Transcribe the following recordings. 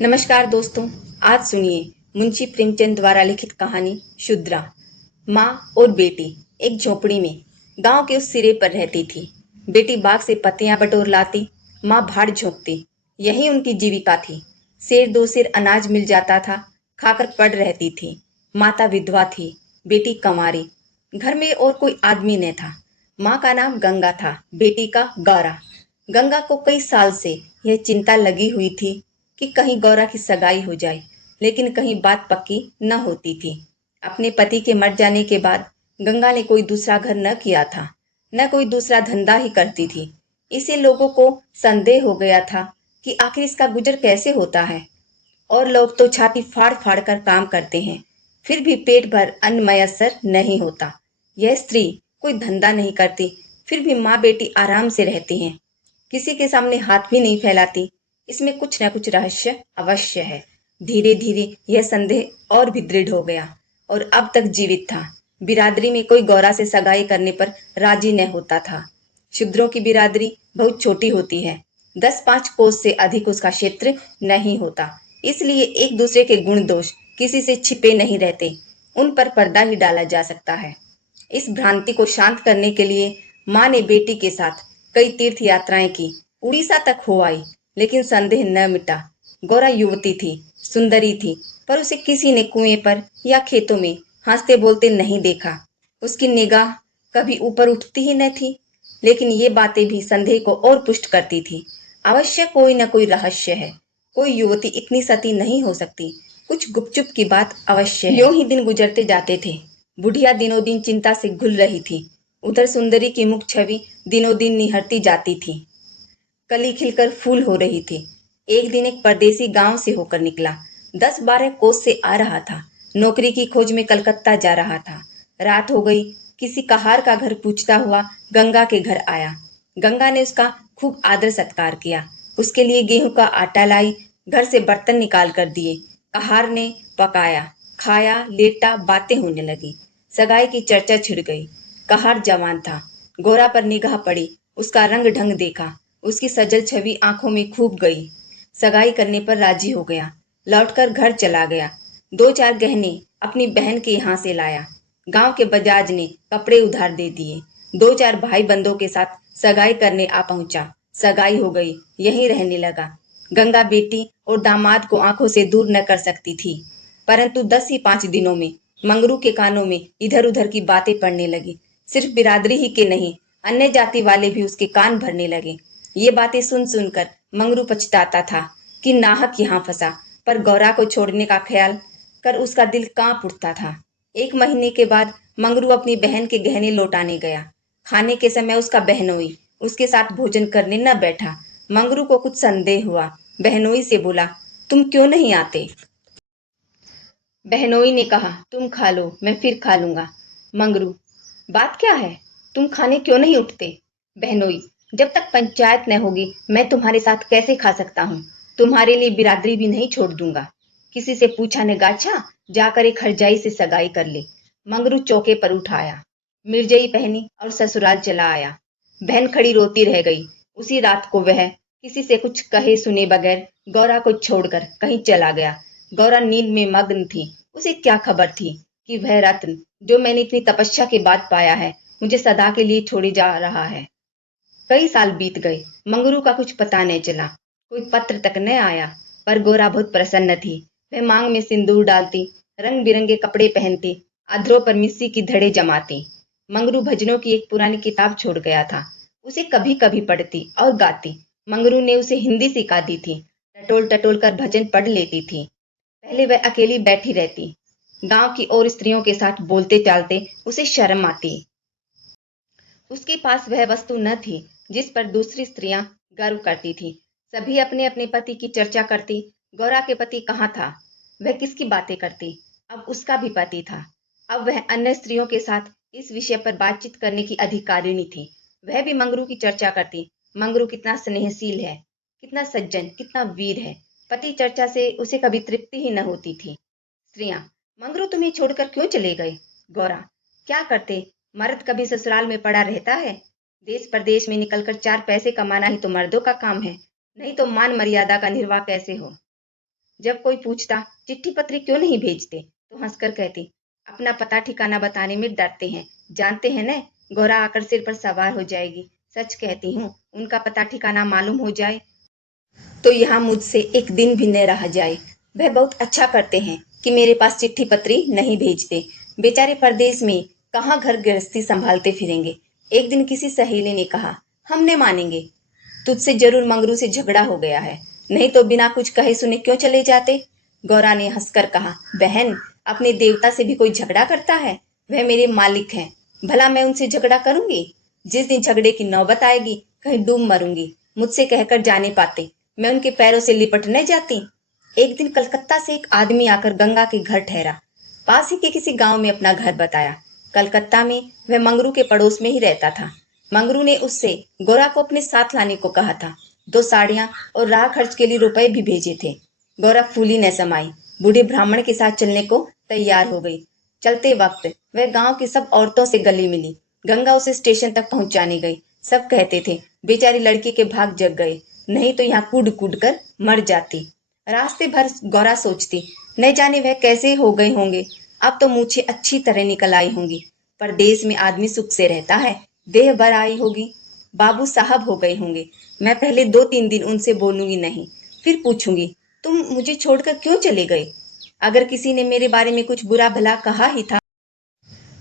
नमस्कार दोस्तों। आज सुनिए मुंशी प्रेमचंद द्वारा लिखित कहानी शुद्रा। माँ और बेटी एक झोपड़ी में गांव के उस सिरे पर रहती थी। बेटी बाग से पत्तियां बटोर लाती, माँ भाड़ झोंकती। यही उनकी जीविका थी। सेर दो सेर अनाज मिल जाता था, खाकर पड़ रहती थी। माता विधवा थी, बेटी कंवारी। घर में और कोई आदमी न था। माँ का नाम गंगा था, बेटी का गौरा। गंगा को कई साल से यह चिंता लगी हुई थी कि कहीं गौरा की सगाई हो जाए, लेकिन कहीं बात पक्की न होती थी। अपने पति के मर जाने के बाद गंगा ने कोई दूसरा घर न किया था, न कोई दूसरा धंधा ही करती थी। इसे लोगों को संदेह हो गया था कि आखिर इसका गुजर कैसे होता है। और लोग तो छाती फाड़ फाड़ कर काम करते हैं, फिर भी पेट भर अन्न मयसर नहीं होता। यह स्त्री कोई धंधा नहीं करती, फिर भी माँ बेटी आराम से रहती हैं। किसी के सामने हाथ भी नहीं फैलाती। इसमें कुछ न कुछ रहस्य अवश्य है। धीरे धीरे यह संदेह और भी दृढ़ हो गया और अब तक जीवित था। बिरादरी में कोई गौरा से सगाई करने पर राजी न होता था। शूद्रों की बिरादरी बहुत छोटी होती है, 10-5 कोस से अधिक उसका क्षेत्र नहीं होता। इसलिए एक दूसरे के गुण दोष किसी से छिपे नहीं रहते, उन पर पर्दा ही डाला जा सकता है। इस भ्रांति को शांत करने के लिए माँ ने बेटी के साथ कई तीर्थ यात्राएं की, उड़ीसा तक हो आई, लेकिन संदेह न मिटा। गौरा युवती थी, सुंदरी थी, पर उसे किसी ने कुएं पर या खेतों में हंसते बोलते नहीं देखा। उसकी निगाह कभी ऊपर उठती ही न थी। लेकिन ये बातें भी संदेह को और पुष्ट करती थी। अवश्य कोई न कोई रहस्य है। कोई युवती इतनी सती नहीं हो सकती। कुछ गुपचुप की बात अवश्य है। यूं ही दिन गुजरते जाते थे। बुढ़िया दिनों दिन चिंता से घुल रही थी। उधर सुंदरी की मुख छवि दिनों दिन निहरती जाती थी, कली खिलकर फूल हो रही थी। एक दिन एक परदेसी गांव से होकर निकला, 10-12 कोस से आ रहा था। नौकरी की खोज में कलकत्ता जा रहा था। रात हो गई। किसी कहार का घर पूछता हुआ गंगा के घर आया। गंगा ने उसका खूब आदर सत्कार किया, उसके लिए गेहूं का आटा लाई, घर से बर्तन निकाल कर दिए। कहार ने पकाया, खाया, लेटा, बातें होने लगी। सगाई की चर्चा छिड़ गई। कहार जवान था। गोरा पर निगाह पड़ी, उसका रंग ढंग देखा, उसकी सजल छवि आंखों में खूब गई। सगाई करने पर राजी हो गया। लौटकर घर चला गया। 2-4 गहने अपनी बहन के यहाँ से लाया। गांव के बजाज ने कपड़े उधार दे दिए। 2-4 भाई बंदों के साथ सगाई करने आ पहुंचा। सगाई हो गई, यहीं रहने लगा। गंगा बेटी और दामाद को आंखों से दूर न कर सकती थी, परंतु 10 ही 5 दिनों में मंगरू के कानों में इधर उधर की बातें पड़ने लगी। सिर्फ बिरादरी ही के नहीं, अन्य जाति वाले भी उसके कान भरने लगे। ये बातें सुन सुनकर मंगरू पछताता था कि नाहक यहाँ फंसा, पर गौरा को छोड़ने का ख्याल कर उसका दिल कांप उठता था। 1 महीने के बाद मंगरू अपनी बहन के गहने लौटाने गया। खाने के समय उसका बहनोई उसके साथ भोजन करने न बैठा। मंगरू को कुछ संदेह हुआ। बहनोई से बोला, तुम क्यों नहीं आते? बहनोई ने कहा, तुम खा लो, मैं फिर खा लूंगा। मंगरू, बात क्या है? तुम खाने क्यों नहीं उठते? बहनोई, जब तक पंचायत न होगी मैं तुम्हारे साथ कैसे खा सकता हूँ? तुम्हारे लिए बिरादरी भी नहीं छोड़ दूंगा। किसी से पूछा न गाछा, जाकर एक हरजाई से सगाई कर ले। मंगरू चौके पर उठाया, मिर्जई पहनी और ससुराल चला आया। बहन खड़ी रोती रह गई। उसी रात को वह किसी से कुछ कहे सुने बगैर गौरा को छोड़कर कहीं चला गया। गौरा नींद में मग्न थी। उसे क्या खबर थी कि वह रत्न जो मैंने इतनी तपस्या के बाद पाया है, मुझे सदा के लिए छोड़े जा रहा है। कई साल बीत गए, मंगरू का कुछ पता नहीं चला। कोई पत्र तक न आया, पर गोरा बहुत प्रसन्न थी। वह मांग में सिंदूर डालती, रंग बिरंगे कपड़े पहनती, अधरों पर मिस्सी की धड़े जमाती। मंगरू भजनों की एक पुरानी किताब छोड़ गया था, उसे कभी कभी पढ़ती और गाती। मंगरू ने उसे हिंदी सिखा दी थी। टटोल टटोल कर भजन पढ़ लेती थी। पहले वह अकेली बैठी रहती। गांव की और स्त्रियों के साथ बोलते चालते उसे शर्म आती। उसके पास वह वस्तु न थी जिस पर दूसरी स्त्रियां गर्व करती थी। सभी अपने अपने पति की चर्चा करती। गौरा के पति कहाँ था? वह किसकी बातें करती? अब उसका भी पति था। अब वह अन्य स्त्रियों के साथ इस विषय पर बातचीत करने की अधिकारिणी थी। वह भी मंगरू की चर्चा करती। मंगरू कितना स्नेहशील है, कितना सज्जन, कितना वीर है। पति चर्चा से उसे कभी तृप्ति ही न होती थी। स्त्रियां, मंगरू तुम्हें छोड़कर क्यों चले गए? गौरा, क्या करते, मर्द कभी ससुराल में पड़ा रहता है? देश परदेश में निकलकर 4 पैसे कमाना ही तो मर्दों का काम है, नहीं तो मान मर्यादा का निर्वाह कैसे हो? जब कोई पूछता चिट्ठी पत्री क्यों नहीं भेजते तो हंसकर कहती अपना पता ठिकाना बताने में डरते हैं, जानते हैं न गौरा आकर सिर पर सवार हो जाएगी। सच कहती हूँ, उनका पता ठिकाना मालूम हो जाए तो यहाँ मुझसे एक दिन भी न रह जाए। वह बहुत अच्छा करते हैं कि मेरे पास चिट्ठी पत्री नहीं भेजते। बेचारे परदेश में कहाँ घर गृहस्थी संभालते फिरेंगे। एक दिन किसी सहेली ने कहा, हमने मानेंगे, तुझसे जरूर मंगरू से झगड़ा हो गया है, नहीं तो बिना कुछ कहे सुने क्यों चले जाते। गौरा ने हंसकर कहा, बहन, अपने देवता से भी कोई झगड़ा करता है? वह मेरे मालिक हैं, भला मैं उनसे झगड़ा करूंगी? जिस दिन झगड़े की नौबत आएगी कहीं डूब मरूंगी। मुझसे कहकर जाने पाते, मैं उनके पैरों से लिपट न जाती। एक दिन कलकत्ता से एक आदमी आकर गंगा के घर ठहरा। पास ही के किसी गांव में अपना घर बताया। कलकत्ता में वह मंगरू के पड़ोस में ही रहता था। मंगरू ने उससे गोरा को अपने साथ लाने को कहा था। 2 साड़ियां और राह खर्च के लिए रुपए भी भेजे थे। गौरा फूली न समाई, बूढ़े ब्राह्मण के साथ चलने को तैयार हो गई। चलते वक्त वह गांव की सब औरतों से गली मिली। गंगा उसे स्टेशन तक पहुंचाने गई। सब कहते थे बेचारी लड़की के भाग जग गए, नहीं तो यहाँ कूद कूद कर मर जाती। रास्ते भर गौरा सोचती, न जाने वह कैसे हो गए होंगे। अब तो मूछें अच्छी तरह निकल आई होंगी। परदेश में आदमी सुख से रहता है, देह भर आई होगी, बाबू साहब हो गए होंगे। मैं पहले 2-3 दिन उनसे बोलूंगी नहीं, फिर पूछूंगी तुम मुझे छोड़कर क्यों चले गए। अगर किसी ने मेरे बारे में कुछ बुरा भला कहा ही था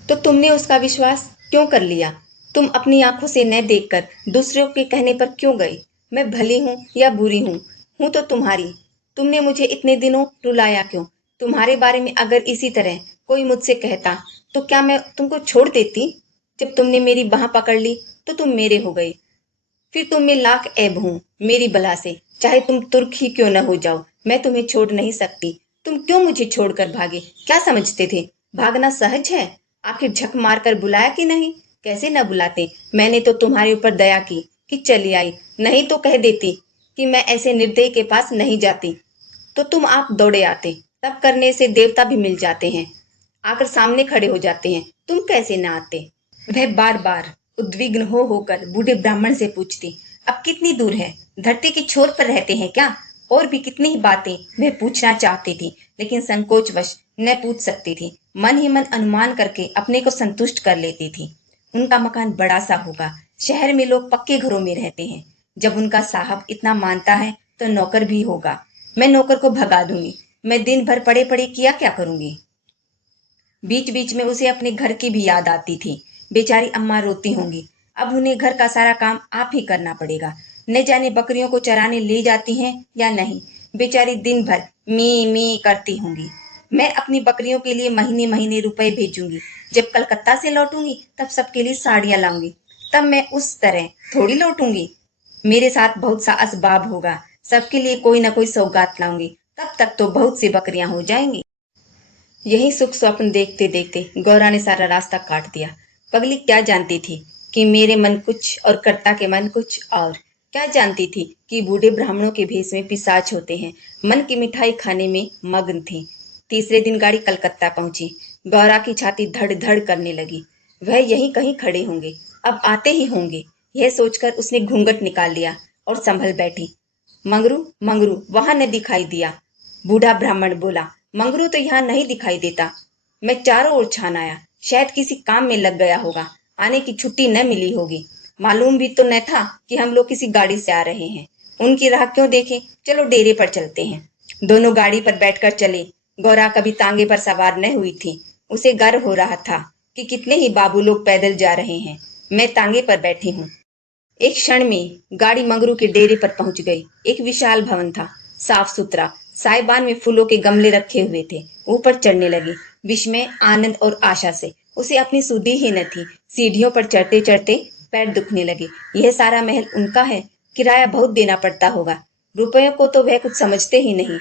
तो तुमने उसका विश्वास क्यों कर लिया? तुम अपनी आंखों से न देखकर दूसरों के कहने पर क्यों गए? मैं भली हूं या बुरी हूं तो तुम्हारी। तुमने मुझे इतने दिनों रुलाया क्यों? तुम्हारे बारे में अगर इसी तरह कोई मुझसे कहता तो क्या मैं तुमको छोड़ देती? जब तुमने मेरी बाह पकड़ ली तो तुम मेरे हो गए। फिर तुम में लाख ऐब हूं मेरी बला से, चाहे तुम तुर्क ही क्यों न हो जाओ, मैं तुम्हें छोड़ नहीं सकती। तुम क्यों मुझे छोड़कर भागे? क्या समझते थे भागना सहज है? आखिर झक मार कर बुलाया कि नहीं? कैसे न बुलाते। मैंने तो तुम्हारे ऊपर दया की कि चली आई, नहीं तो कह देती कि मैं ऐसे निर्दयी के पास नहीं जाती। तो तुम आप दौड़े आते। तब करने से देवता भी मिल जाते हैं, आकर सामने खड़े हो जाते हैं। तुम कैसे न आते? वह बार बार उद्विग्न हो होकर बूढ़े ब्राह्मण से पूछती, अब कितनी दूर है? धरती की छोर पर रहते हैं क्या? और भी कितनी ही बातें वह पूछना चाहती थी, लेकिन संकोचवश न पूछ सकती थी। मन ही मन अनुमान करके अपने को संतुष्ट कर लेती थी। उनका मकान बड़ा सा होगा। शहर में लोग पक्के घरों में रहते हैं। जब उनका साहब इतना मानता है तो नौकर भी होगा। मैं नौकर को भगा दूंगी। मैं दिन भर पड़े पड़े किया क्या करूंगी? बीच बीच में उसे अपने घर की भी याद आती थी। बेचारी अम्मा रोती होंगी। अब उन्हें घर का सारा काम आप ही करना पड़ेगा। न जाने बकरियों को चराने ले जाती हैं या नहीं। बेचारी दिन भर मी मी करती होंगी। मैं अपनी बकरियों के लिए महीने महीने रुपए भेजूंगी। जब कलकत्ता से लौटूंगी तब सबके लिए साड़ियां लाऊंगी। तब मैं उस तरह थोड़ी लौटूंगी। मेरे साथ बहुत सा असबाब होगा। सबके लिए कोई ना कोई सौगात लाऊंगी। तब तक तो बहुत सी बकरियां हो जाएंगी। यही सुख स्वप्न देखते देखते गौरा ने सारा रास्ता काट दिया। पगली क्या जानती थी कि मेरे मन कुछ और कर्ता के मन कुछ और। क्या जानती थी कि बूढ़े ब्राह्मणों के भेष में पिशाच होते हैं। मन की मिठाई खाने में मग्न थी। तीसरे दिन गाड़ी कलकत्ता पहुंची। गौरा की छाती धड़ धड़ करने लगी। वह यहीं कहीं खड़े होंगे, अब आते ही होंगे। यह सोचकर उसने घूंघट निकाल लिया और संभल बैठी। मंगरू मंगरू वहां न दिखाई दिया। बूढ़ा ब्राह्मण बोला, मंगरू तो यहाँ नहीं दिखाई देता। मैं चारों ओर छान आया, शायद किसी काम में लग गया होगा। आने की छुट्टी न मिली होगी। मालूम भी तो न था कि हम लोग किसी गाड़ी से आ रहे हैं। उनकी राह क्यों देखें, चलो डेरे पर चलते हैं। दोनों गाड़ी पर बैठकर चले। गौरा कभी तांगे पर सवार न हुई थी। उसे गर्व हो रहा था कि कितने ही बाबू लोग पैदल जा रहे हैं, मैं तांगे पर बैठी हूँ। एक क्षण में गाड़ी मंगरू के डेरे पर पहुंच गई। एक विशाल भवन था, साफ सुथरा। साइबान में फूलों के गमले रखे हुए थे। ऊपर चढ़ने लगी, विस्मय, आनंद और आशा से। उसे अपनी सुधि ही न थी। सीढ़ियों पर चढ़ते चढ़ते पैर दुखने लगे। यह सारा महल उनका है? किराया बहुत देना पड़ता होगा। रुपयों को तो वह कुछ समझते ही नहीं।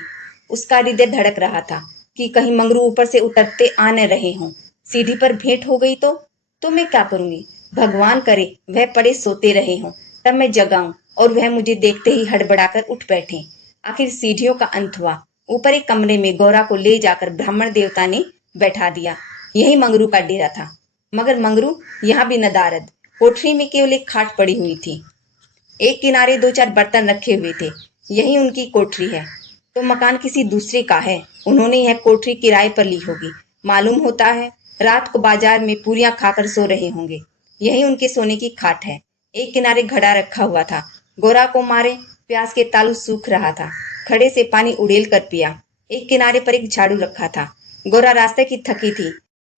उसका हृदय धड़क रहा था कि कहीं मंगरू ऊपर से उतरते आ न रहे हों। सीढ़ी पर भेंट हो गई तो मैं क्या करूंगी? भगवान करे वह पड़े सोते रहे हों, तब मैं जगाऊं और वह मुझे देखते ही हड़बड़ाकर उठ बैठे। आखिर सीढ़ियों का अंत हुआ। ऊपर एक कमरे में गौरा को ले जाकर ब्राह्मण देवता ने बैठा दिया। यही मंगरू का डेरा था। मगर मंगरू यहाँ भी नदारद। कोठरी में केवल एक खाट पड़ी हुई थी। एक किनारे 2-4 बर्तन रखे हुए थे। यही उनकी कोठरी है। तो मकान किसी दूसरे का है, उन्होंने यह कोठरी किराए पर ली होगी। मालूम होता है रात को बाजार में पूरियां खाकर सो रहे होंगे। यही उनके सोने की खाट है। एक किनारे घड़ा रखा हुआ था। गोरा को मारे प्यास के तालू सूख रहा था। खड़े से पानी उड़ेल कर पिया। एक किनारे पर एक झाड़ू रखा था। गोरा रास्ते की थकी थी,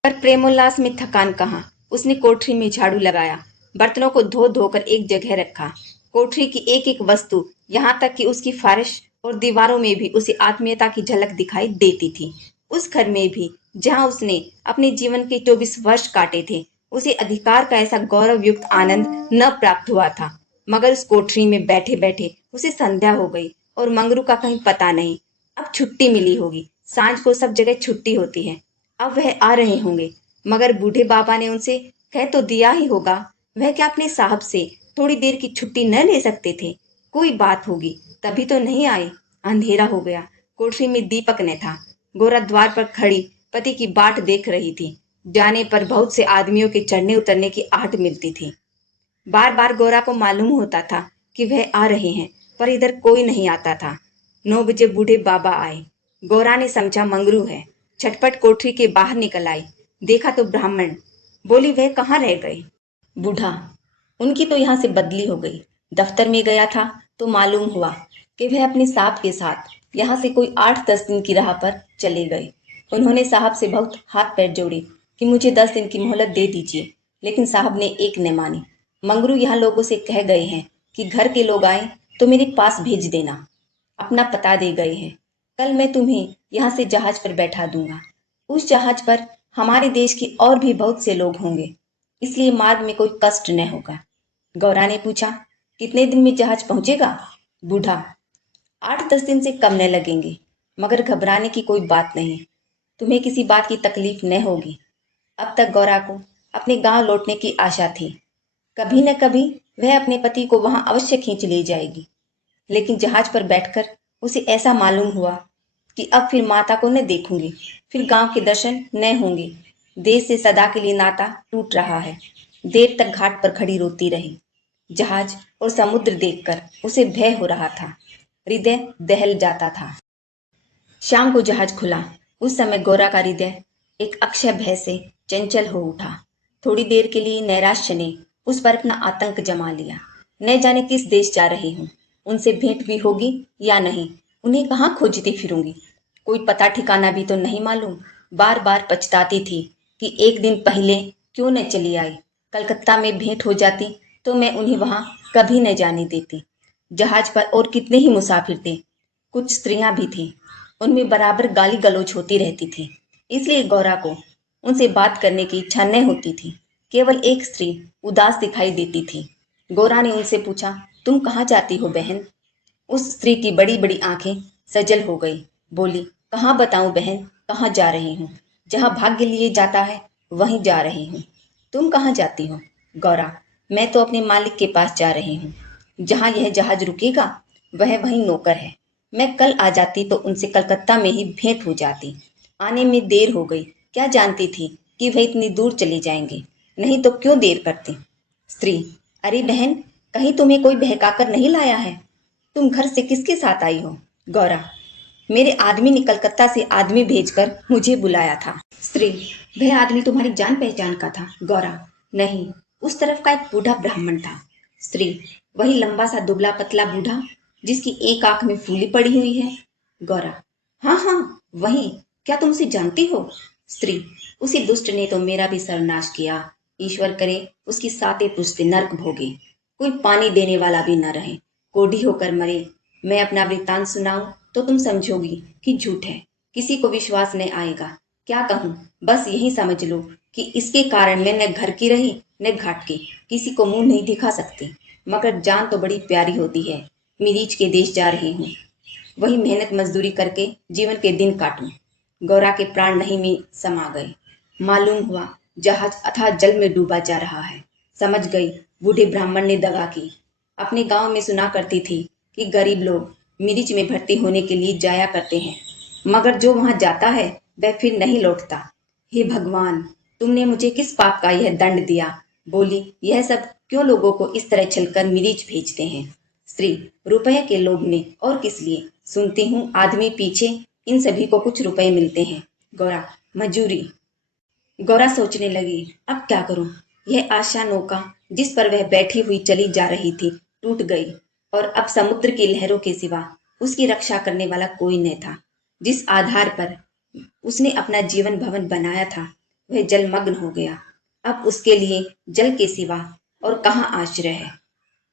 पर प्रेमोल्लास में थकान कहाँ। उसने कोठरी में झाड़ू लगाया, बर्तनों को धो धोकर एक जगह रखा। कोठरी की एक एक वस्तु, यहाँ तक कि उसकी फारिश और दीवारों में भी उसे आत्मीयता की झलक दिखाई देती थी। उस घर में भी जहाँ उसने अपने जीवन के 24 वर्ष काटे थे, उसे अधिकार का ऐसा गौरव युक्त आनंद न प्राप्त हुआ था। मगर उस कोठरी में बैठे बैठे उसे संध्या हो गई और मंगरू का कहीं पता नहीं। अब छुट्टी मिली होगी, सांझ को सब जगह छुट्टी होती है। अब वह आ रहे होंगे, मगर बूढ़े बाबा ने उनसे कह तो दिया ही होगा। वह क्या अपने साहब से थोड़ी देर की छुट्टी न ले सकते थे? कोई बात होगी, तभी तो नहीं आए। अंधेरा हो गया। कोठरी में दीपक न था। गोरा द्वार पर खड़ी पति की बाट देख रही थी। जाने पर बहुत से आदमियों के चढ़ने उतरने की आहट मिलती थी। बार बार गोरा को मालूम होता था कि वह आ रहे हैं, पर इधर कोई नहीं आता था। 9 बजे बूढ़े बाबा आए। गोरा ने समझा मंगरू है। झटपट कोठरी के बाहर निकल आई। देखा तो ब्राह्मण। बोली वह कहाँ रह गए? बूढ़ा, उनकी तो यहाँ से बदली हो गई। दफ्तर में गया था तो मालूम हुआ कि वह अपने साहब के साथ यहाँ से कोई 8-10 दिन की राह पर चले गए। उन्होंने साहब से बहुत हाथ पैर जोड़े कि मुझे 10 दिन की मोहलत दे दीजिए, लेकिन साहब ने एक न मानी। मंगरू यहाँ लोगों से कह गए हैं कि घर के लोग आए तो मेरे पास भेज देना। अपना पता दे गए हैं। कल मैं तुम्हें यहाँ से जहाज पर बैठा दूंगा। उस जहाज पर हमारे देश के और भी बहुत से लोग होंगे, इसलिए मार्ग में कोई कष्ट न होगा। गौरा ने पूछा, कितने दिन में जहाज पहुंचेगा? बूढ़ा, 8-10 दिन से कम न लगेंगे, मगर घबराने की कोई बात नहीं। तुम्हें किसी बात की तकलीफ न होगी। अब तक गौरा को अपने गांव लौटने की आशा थी। कभी न कभी वह अपने पति को वहां अवश्य खींच ले जाएगी। लेकिन जहाज पर बैठकर उसे ऐसा मालूम हुआ कि अब फिर माता को न देखूंगी, फिर गांव के दर्शन न होंगे। देश से सदा के लिए नाता टूट रहा है। देर तक घाट पर खड़ी रोती रही। जहाज और समुद्र देखकर उसे भय हो रहा था। हृदय दहल जाता था। शाम को जहाज खुला। उस समय गोरा का हृदय एक अक्षय भय से चंचल हो उठा। थोड़ी देर के लिए नैराश्य ने उस पर अपना आतंक जमा लिया। न जाने किस देश जा रही हूँ, उनसे भेंट भी होगी या नहीं, उन्हें कहाँ खोजती फिरूंगी, कोई पता ठिकाना भी तो नहीं मालूम। बार बार पछताती थी कि एक दिन पहले क्यों न चली आई। कलकत्ता में भेंट हो जाती तो मैं उन्हें वहां कभी न जाने देती। जहाज पर और कितने ही मुसाफिर थे, कुछ स्त्रियां भी थीं, उनमें बराबर गाली गलौज होती रहती थी। इसलिए गौरा को उनसे बात करने की इच्छा न होती थी। केवल एक स्त्री उदास दिखाई देती थी। गौरा ने उनसे पूछा, तुम कहाँ जाती हो बहन? उस स्त्री की बड़ी बड़ी आंखें सजल हो गई। बोली, कहाँ बताऊं बहन, कहाँ जा रही हूँ? जहाँ भाग्य लिए जाता है वहीं जा रही हूँ। तुम कहाँ जाती हो? गौरा, मैं तो अपने मालिक के पास जा रही हूँ। जहाँ यह जहाज रुकेगा वह वहीं नौकर है। मैं कल आ जाती तो उनसे कलकत्ता में ही भेंट हो जाती। आने में देर हो गई। क्या जानती थी कि वह इतनी दूर चले जाएंगे, नहीं तो क्यों देर करती। स्त्री, अरे बहन, कहीं तुम्हें कोई बहकाकर नहीं लाया है? तुम घर से किसके साथ आई हो? गौरा, मेरे आदमी ने कलकत्ता से आदमी भेजकर मुझे बुलाया था। स्त्री, वह आदमी तुम्हारी जान पहचान का था? गौरा, नहीं, उस तरफ का एक बूढ़ा ब्राह्मण था। स्त्री, वही लंबा सा दुबला पतला बूढ़ा जिसकी एक आंख में फूली पड़ी हुई है? गौरा, हाँ हाँ, वही। क्या तुम उसे जानती हो? स्त्री, उसी दुष्ट ने तो मेरा भी सर्वनाश किया। ईश्वर करे उसकी साते पुश्ते नर्क भोगे, कोई पानी देने वाला भी न रहे, कोढ़ी होकर मरे। मैं अपना वृत्तांत सुनाऊं तो तुम समझोगी कि झूठ है, किसी को विश्वास नहीं आएगा। क्या कहूँ, बस यही समझ लो कि इसके कारण मैं न घर की रही न घाट की, किसी को मुंह नहीं दिखा सकती। मगर जान तो बड़ी प्यारी होती है। मिरीच के देश जा रही हूँ, वही मेहनत मजदूरी करके जीवन के दिन काटूं। गौरा के प्राण नहीं में समा गए। मालूम हुआ जहाज अथाह जल में डूबा जा रहा है। समझ गई बूढ़े ब्राह्मण ने दगा की। अपने गांव में सुना करती थी कि गरीब लोग मिरिच में भर्ती होने के लिए जाया करते हैं, मगर जो वहां जाता है वह फिर नहीं लौटता। हे भगवान, तुमने मुझे किस पाप का यह दंड दिया? बोली, यह सब क्यों लोगों को इस तरह छलकर मिरिच भेजते हैं? स्त्री, रुपये के लोभ में और किस लिए? सुनती हूँ आदमी पीछे इन सभी को कुछ रुपए मिलते हैं। गौरा, मजूरी। गौरा सोचने लगी, अब क्या करूं? यह आशा नौका जिस पर वह बैठी हुई चली जा रही थी टूट गई और अब समुद्र की लहरों के सिवा उसकी रक्षा करने वाला कोई न था। जिस आधार पर उसने अपना जीवन भवन बनाया था वह जलमग्न हो गया। अब उसके लिए जल के सिवा और कहाँ आश्रय है?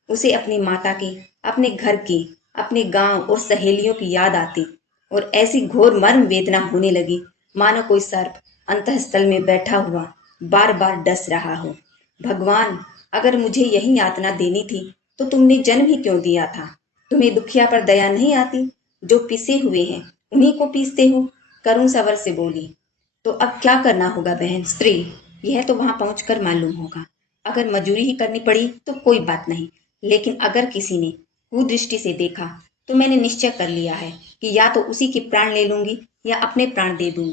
उसे अपनी माता की, अपने घर की, अपने गांव और सहेलियों की याद आती और ऐसी घोर मर्म वेदना होने लगी मानो कोई सर्प अंतःस्थल में बैठा हुआ बार बार डस रहा हो। भगवान, अगर मुझे यही यातना देनी थी तो तुमने जन्म ही क्यों दिया था? तुम्हें दुखिया पर दया नहीं आती? जो पिसे हुए हैं उन्हीं को पीसते हो। करुण स्वर से बोली। तो अब क्या करना होगा बहन स्त्री? यह तो वहां पहुंचकर मालूम होगा। अगर मजूरी ही करनी पड़ी तो कोई बात नहीं, लेकिन अगर किसी ने कुदृष्टि से देखा तो मैंने निश्चय कर लिया है कि या तो उसी के प्राण ले लूंगी या अपने प्राण दे दूंगी।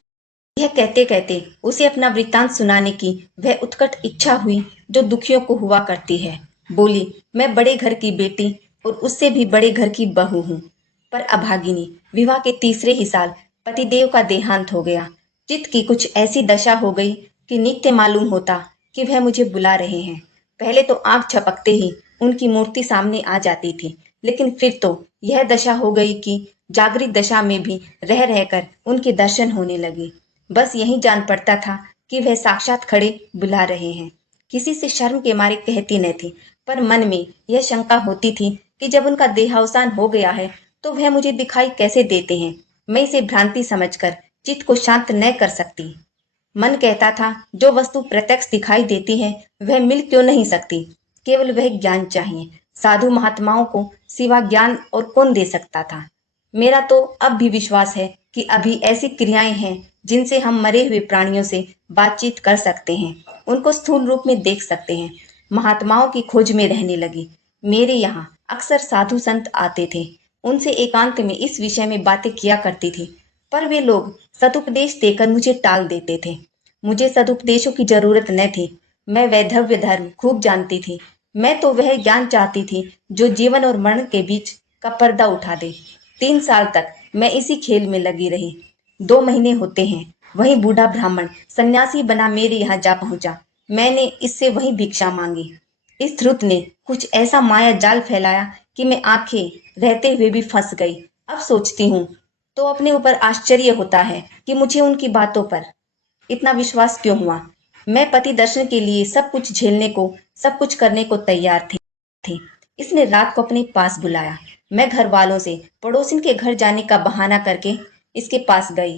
यह कहते कहते उसे अपना वृत्तांत सुनाने की वह उत्कट इच्छा हुई जो दुखियों को हुआ करती है। बोली, मैं बड़े घर की बेटी और उससे भी बड़े घर की बहू हूँ, पर अभागिनी। विवाह के तीसरे ही साल पतिदेव का देहांत हो गया। चित्त की कुछ ऐसी दशा हो गई कि नित्य मालूम होता कि वह मुझे बुला रहे हैं। पहले तो आंख झपकते ही उनकी मूर्ति सामने आ जाती थी, लेकिन फिर तो यह दशा हो गई कि जागृत दशा में भी रह रहकर उनके दर्शन होने लगे। बस यही जान पड़ता था कि वह साक्षात खड़े बुला रहे हैं। किसी से शर्म के मारे कहती न थी, पर मन में यह शंका होती थी कि जब उनका देहावसान हो गया है तो वह मुझे दिखाई कैसे देते हैं। मैं इसे भ्रांति समझकर चित्त को शांत न कर सकती। मन कहता था, जो वस्तु प्रत्यक्ष दिखाई देती है वह मिल क्यों नहीं सकती? केवल वह ज्ञान चाहिए। साधु महात्माओं को सिवा ज्ञान और कौन दे सकता था? मेरा तो अब भी विश्वास है कि अभी ऐसी क्रियाएं हैं जिनसे हम मरे हुए प्राणियों से बातचीत कर सकते हैं, उनको स्थूल रूप में देख सकते हैं। महात्माओं की खोज में रहने लगी। मेरे यहाँ अक्सर साधु संत आते थे। उनसे एकांत में इस विषय में बातें किया करती थी, पर वे लोग सदुपदेश देकर मुझे टाल देते थे। मुझे सदुपदेशों की जरूरत न थी। मैं वैधव्य धर्म खूब जानती थी। मैं तो वह ज्ञान चाहती थी जो जीवन और मरण के बीच का पर्दा उठा दे। 3 साल तक मैं इसी खेल में लगी रही। 2 महीने होते हैं वही बूढ़ा ब्राह्मण सन्यासी बना मेरे यहाँ जा पहुंचा। मैंने इससे वही भिक्षा मांगी। इस ध्रुत ने कुछ ऐसा माया जाल फैलाया कि मैं आंखें रहते हुए भी फंस गई। अब सोचती हूँ तो अपने ऊपर आश्चर्य होता है कि मुझे उनकी बातों पर इतना विश्वास क्यों हुआ। मैं पति दर्शन के लिए सब कुछ झेलने को, सब कुछ करने को तैयार थी। इसने रात को अपने पास बुलाया। मैं घर वालों से पड़ोसिन के घर जाने का बहाना करके इसके पास गई।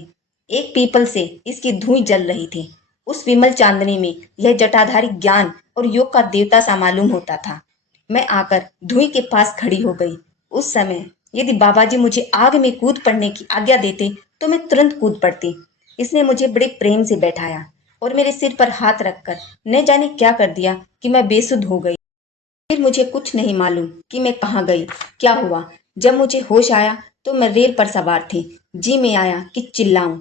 एक पीपल से इसकी धुएं जल रही थी। उस विमल चांदनी में यह जटाधारी ज्ञान और योग का देवता सा मालूम होता था। मैं आकर धुएं के पास खड़ी हो गई। उस समय यदि बाबाजी मुझे आग में कूद पड़ने की आज्ञा देते तो मैं तुरंत कूद पड़ती। इसने मुझे बड़े प्रेम से बैठाया और मेरे सिर पर हाथ रखकर न जाने क्या कर दिया कि मैं बेसुध हो गई। फिर मुझे कुछ नहीं मालूम कि मैं कहाँ गई, क्या हुआ। जब मुझे होश आया तो मैं रेल पर सवार थी। जी में आया कि चिल्लाऊं,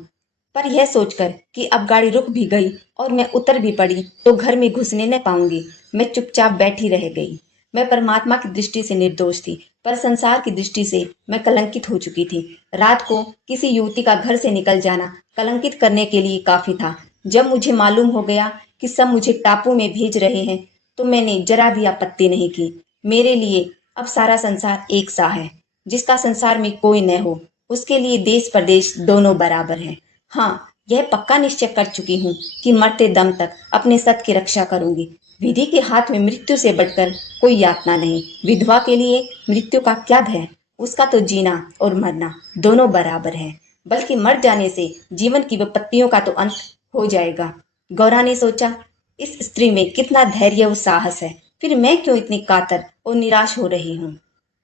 पर यह सोचकर कि अब गाड़ी रुक भी गई और मैं उतर भी पड़ी तो घर में घुसने न पाऊंगी, मैं चुपचाप बैठी रह गई। मैं परमात्मा की दृष्टि से निर्दोष थी, पर संसार की दृष्टि से मैं कलंकित हो चुकी थी। रात को किसी युवती का घर से निकल जाना कलंकित करने के लिए काफी था। जब मुझे मालूम हो गया कि सब मुझे टापू में भेज रहे हैं तो मैंने जरा भी आपत्ति नहीं की। मेरे लिए अब सारा संसार एक सा है। जिसका संसार में कोई न हो उसके लिए देश प्रदेश दोनों बराबर हैं। हाँ, यह पक्का निश्चय कर चुकी हूँ कि मरते दम तक अपने सत की रक्षा करूंगी। विधि के हाथ में मृत्यु से बढ़कर कोई यातना नहीं। विधवा के लिए मृत्यु का क्या भय? उसका तो जीना और मरना दोनों बराबर है। बल्कि मर जाने से जीवन की विपत्तियों का तो अंत हो जाएगा। गौरा ने सोचा, इस स्त्री में कितना धैर्य और साहस है, फिर मैं क्यों इतनी कातर और निराश हो रही हूँ?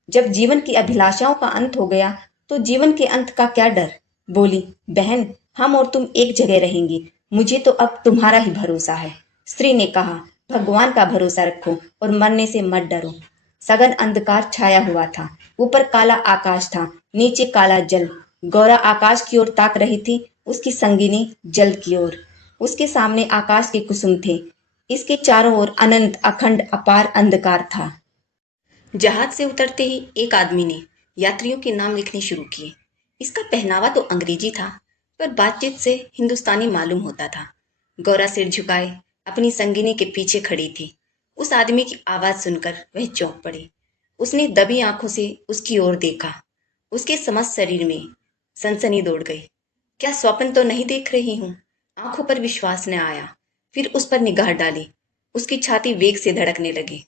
जब जीवन की अभिलाषाओं का अंत हो गया तो जीवन के अंत का क्या डर? बोली, बहन, हम और तुम एक जगह रहेंगी। मुझे तो अब तुम्हारा ही भरोसा है। स्त्री ने कहा, भगवान का भरोसा रखो और मरने से मत डरो। सघन अंधकार छाया हुआ था। ऊपर काला आकाश था, नीचे काला जल। गौरा आकाश की ओर ताक रही थी, उसकी संगिनी जल की ओर। उसके सामने आकाश के कुसुम थे। इसके चारों ओर अनंत अखंड अपार अंधकार था। जहाज से उतरते ही एक आदमी ने यात्रियों के नाम लिखने शुरू किए। इसका पहनावा तो अंग्रेजी था, पर बातचीत से हिंदुस्तानी मालूम होता था। गौरा सिर झुकाए अपनी संगिनी के पीछे खड़ी थी। उस आदमी की आवाज सुनकर वह चौंक पड़ी। उसने दबी आंखों से उसकी ओर देखा। उसके समस्त शरीर में सनसनी दौड़ गई। क्या स्वप्न तो नहीं देख रही हूं? आंखों पर विश्वास न आया। फिर उस पर निगाह डाली। उसकी छाती वेग से धड़कने लगी,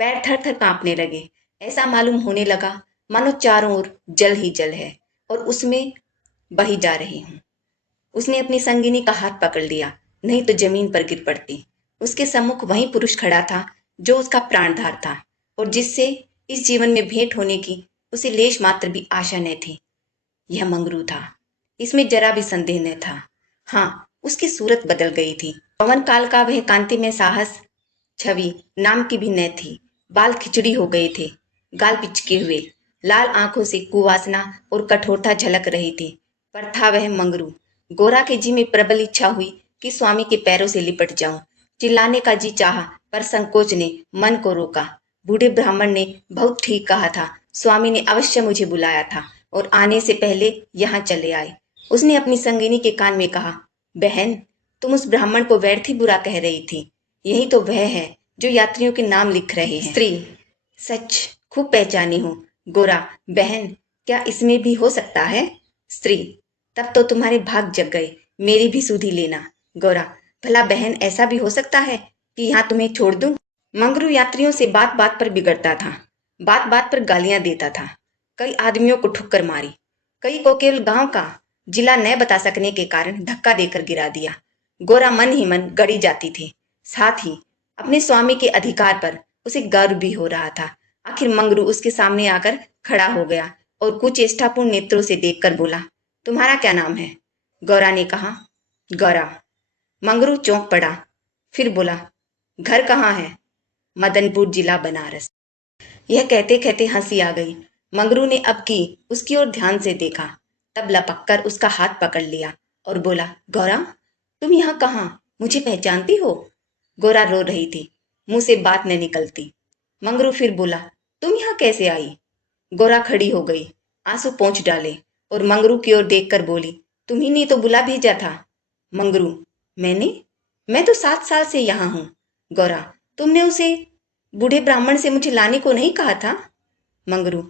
पैर थर थर कांपने लगे। ऐसा मालूम होने लगा मानो चारों ओर जल ही जल है और उसमें बही जा रही हूं। उसने अपनी संगिनी का हाथ पकड़ लिया, नहीं तो जमीन पर गिर पड़ती। उसके सम्मुख वही पुरुष खड़ा था जो उसका प्राणधार था और जिससे इस जीवन में भेंट होने की उसे लेश मात्र भी आशा न थी। यह मंगरू था, इसमें जरा भी संदेह न था। हाँ, उसकी सूरत बदल गई थी। पवन काल का वह कांति में साहस छवि नाम की भी न थी। बाल खिचड़ी हो गए थे, गाल पिचके हुए, लाल आंखों से कुवासना और कठोरता झलक रही थी। पर था वह मंगरू। गोरा के जी में प्रबल इच्छा हुई कि स्वामी के पैरों से लिपट जाऊं। चिल्लाने का जी चाहा, पर संकोच ने मन को रोका। बूढ़े ब्राह्मण ने बहुत ठीक कहा था। स्वामी ने अवश्य मुझे बुलाया था और आने से पहले यहाँ चले आए। उसने अपनी संगिनी के कान में कहा, बहन, तुम उस ब्राह्मण को व्यर्थ ही बुरा कह रही थी। यही तो वह है जो यात्रियों के नाम लिख रहे हैं। स्त्री, सच खूब पहचानी हूँ। गोरा, बहन, क्या इसमें भी हो सकता है? स्त्री, तब तो तुम्हारे भाग जग गए। मेरी भी सुधि लेना। गोरा, भला बहन, ऐसा भी हो सकता है कि यहाँ तुम्हें छोड़ दूं? मंगरू यात्रियों से बात बात पर बिगड़ता था, बात बात पर गालियां देता था। कई आदमियों को ठुक्कर मारी, कई को केवल गांव का जिला न बता सकने के कारण धक्का देकर गिरा दिया। गोरा मन ही मन गड़ी जाती थी। साथ ही अपने स्वामी के अधिकार पर उसे गर्व भी हो रहा था। आखिर मंगरू उसके सामने आकर खड़ा हो गया और कुछ चेष्टापूर्ण नेत्रों से देखकर बोला, तुम्हारा क्या नाम है? गौरा ने कहा, गौरा। मंगरू चौंक पड़ा, फिर बोला, घर कहाँ है? मदनपुर, जिला बनारस। यह कहते कहते हंसी आ गई। मंगरू ने अब की उसकी ओर ध्यान से देखा, तब लपक कर उसका हाथ पकड़ लिया और बोला, गौरा, तुम यहाँ कहाँ? मुझे पहचानती हो? गोरा रो रही थी, मुंह से बात न निकलती। मंगरू फिर बोला, तुम यहाँ कैसे आई? गोरा खड़ी हो गई, आंसू पोंछ डाले और मंगरू की ओर देखकर बोली, तुम्ही ने तो बुला भेजा था। मंगरू, मैंने? मैं तो 7 साल से यहाँ हूँ। गोरा, तुमने उसे बूढ़े ब्राह्मण से मुझे लाने को नहीं कहा था? मंगरू,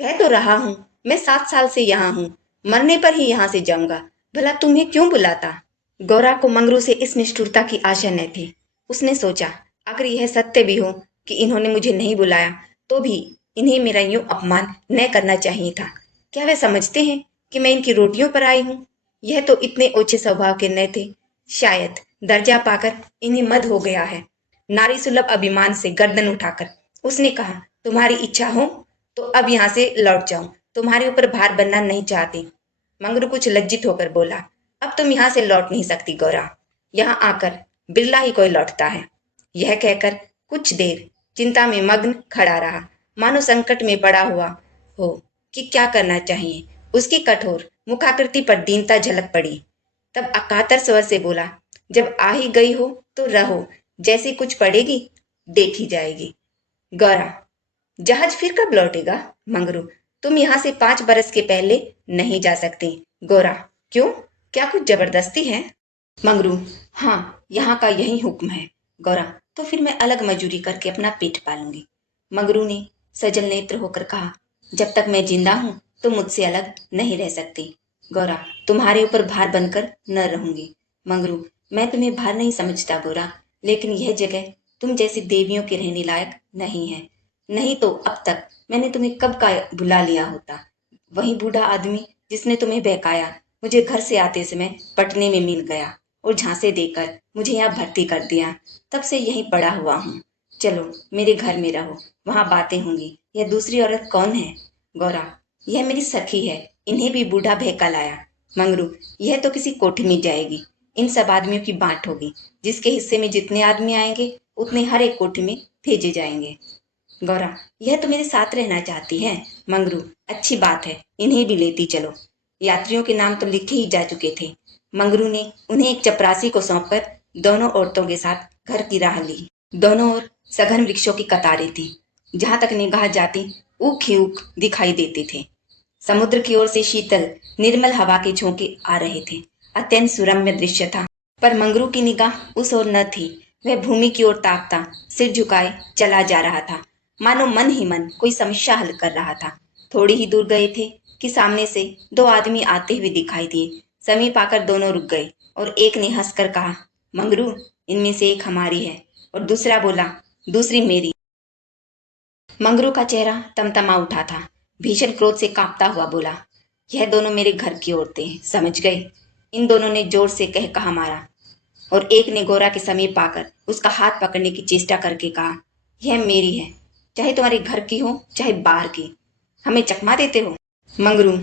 कह तो रहा हूँ, मैं 7 साल से यहाँ हूँ, मरने पर ही यहाँ से जाऊंगा। भला तुम्हें क्यों बुलाता? गौरा को मंगरू से इस निष्ठुरता की आशा न थी। उसने सोचा, अगर यह सत्य भी हो कि इन्होंने मुझे नहीं बुलाया, तो भी इन्हें मेरा यूं अपमान न करना चाहिए था। क्या वे समझते हैं कि मैं इनकी रोटियों पर आई हूँ? यह तो इतने ओछे स्वभाव के न थे। शायद दर्जा पाकर इन्हें मद हो गया है। नारी सुलभ अभिमान से गर्दन उठाकर उसने कहा, तुम्हारी इच्छा हो तो अब यहाँ से लौट जाऊं। तुम्हारे ऊपर भार बनना नहीं चाहती। मंगरू कुछ लज्जित होकर बोला, अब तुम यहाँ से लौट नहीं सकती गौरा। यहाँ आकर बिरला ही कोई लौटता है। यह कहकर कुछ देर चिंता में मग्न खड़ा रहा, मानो संकट में पड़ा हुआ हो कि क्या करना चाहिए। उसकी कठोर मुखाकृति पर दीनता झलक पड़ी। तब अकातर स्वर से बोला, जब आ ही गई हो तो रहो, जैसी कुछ पड़ेगी देखी जाएगी। गौरा, जहाज फिर कब लौटेगा? मंगरू, तुम यहाँ से 5 बरस के पहले नहीं जा सकती। गोरा, क्यों? क्या कुछ जबरदस्ती है? मंगरू, हाँ, यहाँ का यही हुक्म है। गौरा, तो फिर मैं अलग मजूरी करके अपना पेट पालूंगी। मंगरू ने सजल नेत्र होकर कहा, जब तक मैं जिंदा हूँ तो मुझसे अलग नहीं रह सकती। गौरा, तुम्हारे ऊपर भार बनकर न रहूंगी। मंगरू, मैं तुम्हें भार नहीं समझता गोरा, लेकिन यह जगह तुम जैसी देवियों के रहने लायक नहीं है। नहीं तो अब तक मैंने तुम्हें कब का बुला लिया होता। वही बूढ़ा आदमी जिसने तुम्हें बहकाया मुझे घर से आते समय पटने में मिल गया और झांसे देकर मुझे यहाँ भर्ती कर दिया। तब से यहीं पड़ा हुआ हूँ। चलो मेरे घर में रहो, वहां बातें होंगी। यह दूसरी औरत कौन है? गौरा, यह मेरी सखी है, इन्हें भी बूढ़ा बहका लाया। मंगरू, यह तो किसी कोठी में जाएगी। इन सब आदमियों की बांट होगी। जिसके हिस्से में जितने आदमी आएंगे उतने हर एक कोठी में भेजे जाएंगे। गौरा, यह तो मेरे साथ रहना चाहती है। मंगरू, अच्छी बात है, इन्हें भी लेती चलो। यात्रियों के नाम तो लिखे ही जा चुके थे। मंगरू ने उन्हें एक चपरासी को सौंपकर दोनों औरतों के साथ घर की राह ली। दोनों ओर सघन वृक्षों की कतारें थी। जहां तक निगाह जाती ऊख ही ऊख दिखाई देते थे। समुद्र की ओर से शीतल निर्मल हवा के झोंके आ रहे थे। अत्यंत सुरम्य दृश्य था, पर मंगरू की निगाह उस ओर न थी। वह भूमि की ओर ताकता सिर झुकाए चला जा रहा था, मानो मन ही मन कोई समस्या हल कर रहा था। थोड़ी ही दूर गए थे कि सामने से दो आदमी आते हुए दिखाई दिए। समीप आकर दोनों रुक गए और एक ने हंसकर कहा, मंगरू, इनमें से एक हमारी है। और दूसरा बोला, दूसरी मेरी। मंगरू का चेहरा तमतमा उठा था। भीषण क्रोध से कांपता हुआ बोला, यह दोनों मेरे घर की औरतें हैं, समझ गए? इन दोनों ने जोर से कह कहा मारा और एक ने गोरा के समीप आकर उसका हाथ पकड़ने की चेष्टा करके कहा, यह मेरी है, चाहे तुम्हारे घर की हो चाहे बाहर की। हमें चकमा देते हो? मंगरू,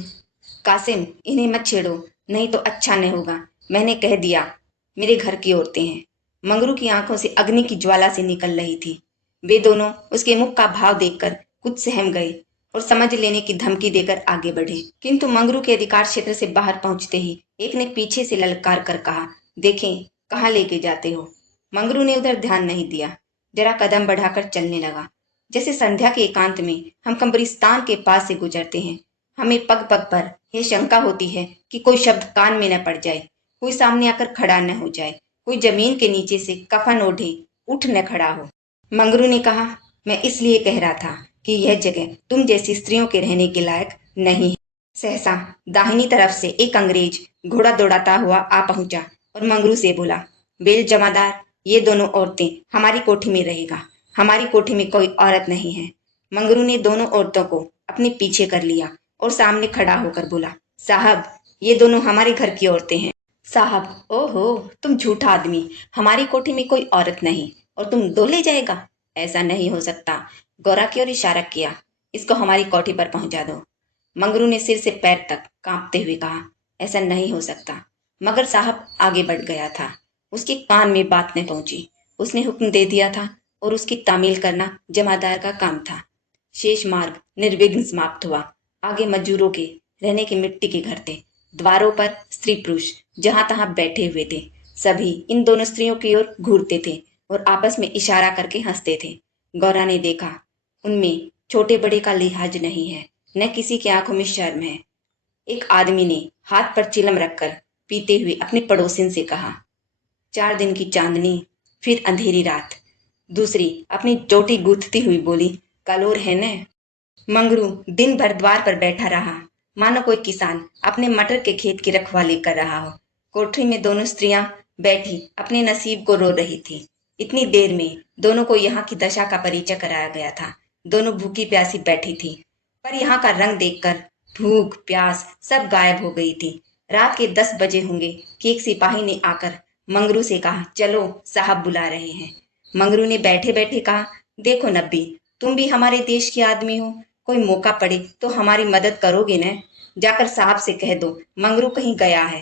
कासिम, इन्हें मत छेड़ो, नहीं तो अच्छा नहीं होगा। मैंने कह दिया, मेरे घर की औरतें हैं। मंगरू की आंखों से अग्नि की ज्वाला से निकल रही थी। वे दोनों उसके मुख का भाव देखकर कुछ सहम गए और समझ लेने की धमकी देकर आगे बढ़े। किंतु मंगरू के अधिकार क्षेत्र से बाहर पहुंचते ही एक ने पीछे से ललकार कर कहा, देखें कहाँ लेके जाते हो। मंगरू ने उधर ध्यान नहीं दिया, जरा कदम बढ़ाकर चलने लगा। जैसे संध्या के एकांत में हम कब्रिस्तान के पास से गुजरते हैं, हमें पग पग पर यह शंका होती है कि कोई शब्द कान में न पड़ जाए, कोई सामने आकर खड़ा न हो जाए, कोई जमीन के नीचे से कफन ओढ़े उठ न खड़ा हो। मंगरू ने कहा, मैं इसलिए कह रहा था कि यह जगह तुम जैसी स्त्रियों के रहने के लायक नहीं है। सहसा दाहिनी तरफ से एक अंग्रेज घोड़ा दौड़ाता हुआ आ पहुंचा और मंगरू से बोला, बेल जमादार, ये दोनों औरतें हमारी कोठी में रहेगा। हमारी कोठी में कोई औरत नहीं है। मंगरू ने दोनों औरतों को अपने पीछे कर लिया और सामने खड़ा होकर बोला, साहब, ये दोनों हमारे घर की औरतें हैं। साहब, ओहो, तुम झूठा आदमी, हमारी कोठी में कोई औरत नहीं और तुम दो ले जाएगा? ऐसा नहीं हो सकता। गौरा की ओर इशारा किया, इसको हमारी कोठी पर पहुंचा दो। मंगरू ने सिर से पैर तक कांपते हुए कहा, ऐसा नहीं हो सकता। मगर साहब आगे बढ़ गया था। उसके कान में बात न पहुंची। उसने हुक्म दे दिया था और उसकी तामील करना जमादार का काम था। शेष मार्ग निर्विघ्न समाप्त हुआ। आगे मजदूरों के रहने के मिट्टी के घर थे। द्वारों पर स्त्री पुरुष जहां तहां बैठे हुए थे। सभी इन दोनों स्त्रियों की ओर घूरते थे और आपस में इशारा करके हंसते थे। गौरा ने देखा, उनमें छोटे बड़े का लिहाज नहीं है, न किसी की आंखों में शर्म है। एक आदमी ने हाथ पर चिलम रखकर पीते हुए अपने पड़ोसिन से कहा, 4 दिन की चांदनी, फिर अंधेरी रात। दूसरी अपनी चोटी गूंथती हुई बोली, कल और है न। मंगरू दिन भर द्वार पर बैठा रहा, मानो कोई किसान अपने मटर के खेत की रखवाली कर रहा हो। कोठरी में दोनों स्त्रियां बैठी अपने नसीब को रो रही थी। इतनी देर में दोनों को यहाँ की दशा का परिचय कराया गया था। दोनों भूखी प्यासी बैठी थी, पर यहाँ का रंग देखकर भूख प्यास सब गायब हो गई थी। रात के 10 बजे होंगे कि एक सिपाही ने आकर मंगरू से कहा, चलो साहब बुला रहे हैं। मंगरू ने बैठे बैठे कहा, देखो नब्बी, तुम भी हमारे देश के आदमी हो, कोई मौका पड़े तो हमारी मदद करोगे न? जाकर साहब से कह दो मंगरू कहीं गया है।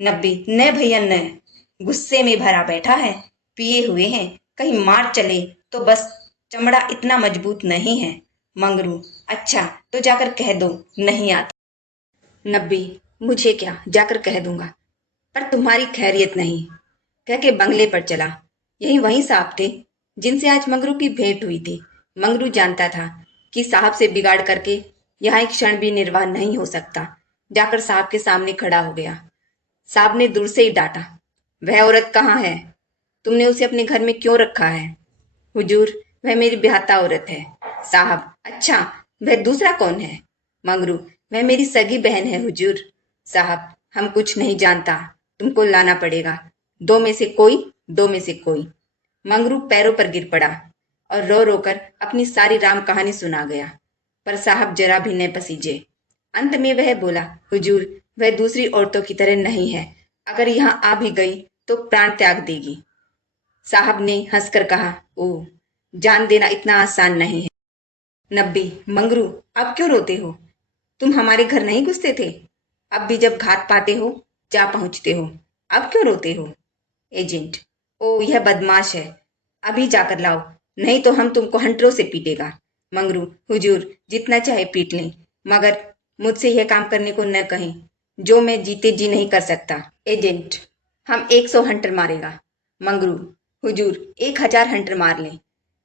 नब्बी, न भैया न, गुस्से में भरा बैठा है, पिए हुए हैं, कहीं मार चले तो बस, चमड़ा इतना मजबूत नहीं है। मंगरू, अच्छा तो जाकर कह दो नहीं आता। नब्बी, मुझे क्या, जाकर कह दूंगा, पर तुम्हारी खैरियत नहीं। कह के बंगले पर चला। यही वही साहब थे जिनसे आज मंगरू की भेंट हुई थी। मंगरू जानता था कि साहब से बिगाड़ करके यहाँ एक क्षण भी निर्वाह नहीं हो सकता। जाकर साहब के सामने खड़ा हो गया। साहब ने दूर से ही डांटा, वह औरत कहाँ है? तुमने उसे अपने घर में क्यों रखा है? हुजूर, वह मेरी ब्याहता औरत है। साहब, अच्छा, वह दूसरा कौन है? मंगरू, वह मेरी सगी बहन है हुजूर। साहब, हम कुछ नहीं जानता, तुमको लाना पड़ेगा। दो में से कोई, दो में से कोई। मंगरू पैरों पर गिर पड़ा और रो रो कर अपनी सारी राम कहानी सुना गया, पर साहब जरा भी न पसीजे। अंत में वह बोला, हुजूर, वह दूसरी औरतों की तरह नहीं है, अगर यहाँ आ भी गई तो प्राण त्याग देगी। साहब ने हंसकर कहा, ओह, जान देना इतना आसान नहीं है। नब्बी, मंगरू, अब क्यों रोते हो? तुम हमारे घर नहीं घुसते थे? अब भी जब घात पाते हो जा पहुंचते हो, अब क्यों रोते हो? एजेंट, ओ यह बदमाश है, अभी जाकर लाओ, नहीं तो हम तुमको हंटरों से पीटेगा। मंगरू, हुजूर, जितना चाहे पीट लें, मगर मुझसे यह काम करने को न कहें जो मैं जीते जी नहीं कर सकता। एजेंट, हम 100 हंटर मारेगा। मंगरू, हुजूर, 1000 हंटर मार लें,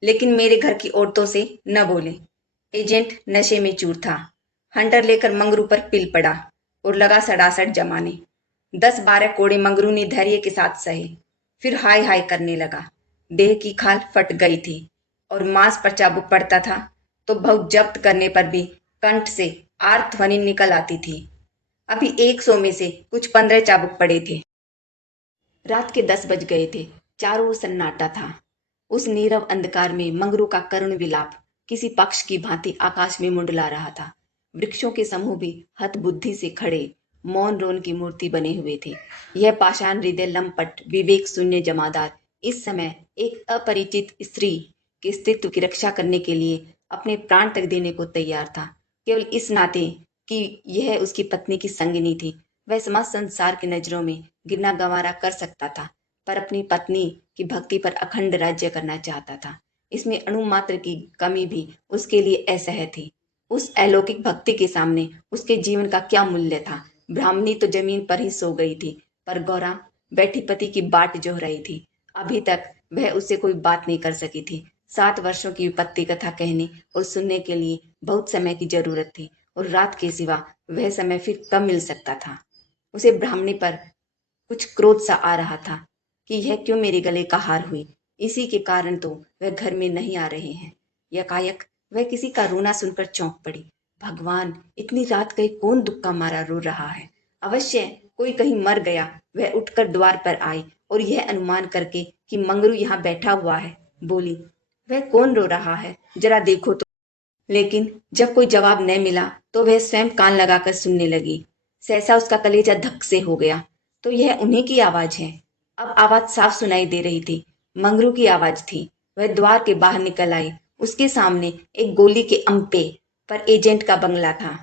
लेकिन मेरे घर की औरतों से न बोलें। एजेंट नशे में चूर था। हंटर लेकर मंगरू पर पिल पड़ा और लगा सड़ासड़ जमाने। 10-12 कोड़े मंगरू ने धैर्य के साथ सहे। फिर हाय हाय करने लगा। देह की खाल फट गई थी और मांस पर चाबुक पड़ता था तो बहुत जब्त करने पर भी कंठ से आर्त ध्वनि निकल आती थी। अभी 100 में से कुछ 15 चाबुक पड़े थे। रात के 10 बज गए थे। चारों ओर सन्नाटा था। उस नीरव अंधकार में मंगरू का करुण विलाप किसी पक्ष की भांति आकाश में मुंडला रहा था। वृक्षों के समूह भी हतबुद्धि से खड़े मौन रोन की मूर्ति बने हुए थे। यह पाषाण हृदय लंपट विवेक शून्य जमादार इस समय एक अपरिचित स्त्री के अस्तित्व की रक्षा करने के लिए अपने प्राण तक देने को तैयार था, केवल इस नाते कि यह उसकी पत्नी की संगिनी थी। वह समस्त संसार की नजरों में गिरना गंवारा कर सकता था, पर अपनी पत्नी की भक्ति पर अखंड राज्य करना चाहता था। इसमें अणु मात्र की कमी भी उसके लिए असह्य थी। उस अलौकिक भक्ति के सामने उसके जीवन का क्या मूल्य था। ब्राह्मणी तो जमीन पर ही सो गई थी, पर गौरा बैठी पति की बाट जोह रही थी। अभी तक वह उससे कोई बात नहीं कर सकी थी। 7 वर्षों की विपत्ति कथा कहने और सुनने के लिए बहुत समय की जरूरत थी और रात के सिवा वह समय फिर कब मिल सकता था। उसे ब्राह्मणी पर कुछ क्रोध सा आ रहा था कि यह क्यों मेरे गले का हार हुई। इसी के कारण तो वह घर में नहीं आ रहे हैं। यकायक वह किसी का रोना सुनकर चौंक पड़ी। भगवान, इतनी रात गए कौन दुख का मारा रो रहा है। अवश्य कोई कहीं मर गया। वह उठकर द्वार पर आई और यह अनुमान करके कि मंगरू यहाँ बैठा हुआ है, बोली, वह कौन रो रहा है, जरा देखो तो। लेकिन जब कोई जवाब न मिला तो वह स्वयं कान लगाकर सुनने लगी। सहसा उसका कलेजा धक से हो गया। तो यह उन्हीं की आवाज है। अब आवाज साफ सुनाई दे रही थी। मंगरू की आवाज थी। वह द्वार के बाहर निकल आई। उसके सामने एक गोली के अम्पे पर एजेंट का बंगला था।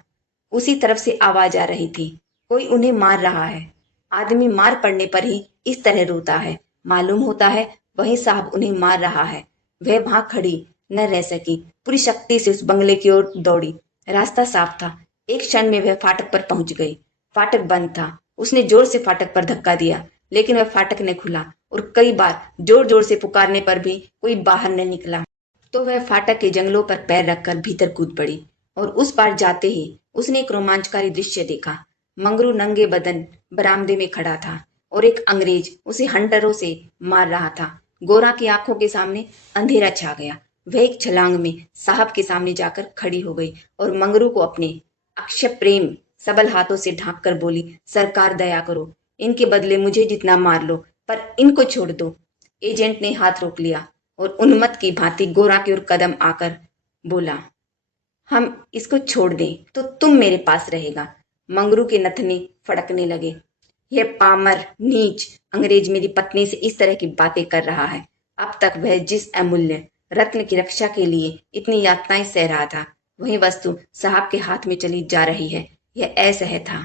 उसी तरफ से आवाज आ रही थी। कोई उन्हें मार रहा है। आदमी मार पड़ने पर ही इस तरह रोता है। मालूम होता है वही साहब उन्हें मार रहा है। वह वहां खड़ी न रह सकी, पूरी शक्ति से उस बंगले की ओर दौड़ी। रास्ता साफ था। एक क्षण में वह फाटक पर पहुंच गई। फाटक बंद था। उसने जोर से फाटक पर धक्का दिया, लेकिन वह फाटक न खुला और कई बार जोर जोर से पुकारने पर भी कोई बाहर न निकला। तो वह फाटक के जंगलों पर पैर रखकर भीतर कूद पड़ी और उस पार जाते ही उसने एक रोमांचकारी दृश्य देखा। मंगरू नंगे बदन बरामदे में खड़ा था और एक अंग्रेज उसे हंटरों से मार रहा था। गोरा की आंखों के सामने अंधेरा छा गया। वह एक छलांग में साहब के सामने जाकर खड़ी हो गई और मंगरू को अपने अक्षय प्रेम सबल हाथों से ढांप कर बोली, सरकार दया करो, इनके बदले मुझे जितना मार लो, पर इनको छोड़ दो। एजेंट ने हाथ रोक लिया और उन्मत्त की भांति गोरा की ओर कदम आकर बोला, हम इसको छोड़ दें तो तुम मेरे पास रहेगा। मंगरू के नथने फड़कने लगे। यह पामर नीच अंग्रेज मेरी पत्नी से इस तरह की बातें कर रहा है। अब तक वह जिस अमूल्य रत्न की रक्षा के लिए इतनी यातनाएं सह रहा था, वही वस्तु साहब के हाथ में चली जा रही है। यह असह्य था।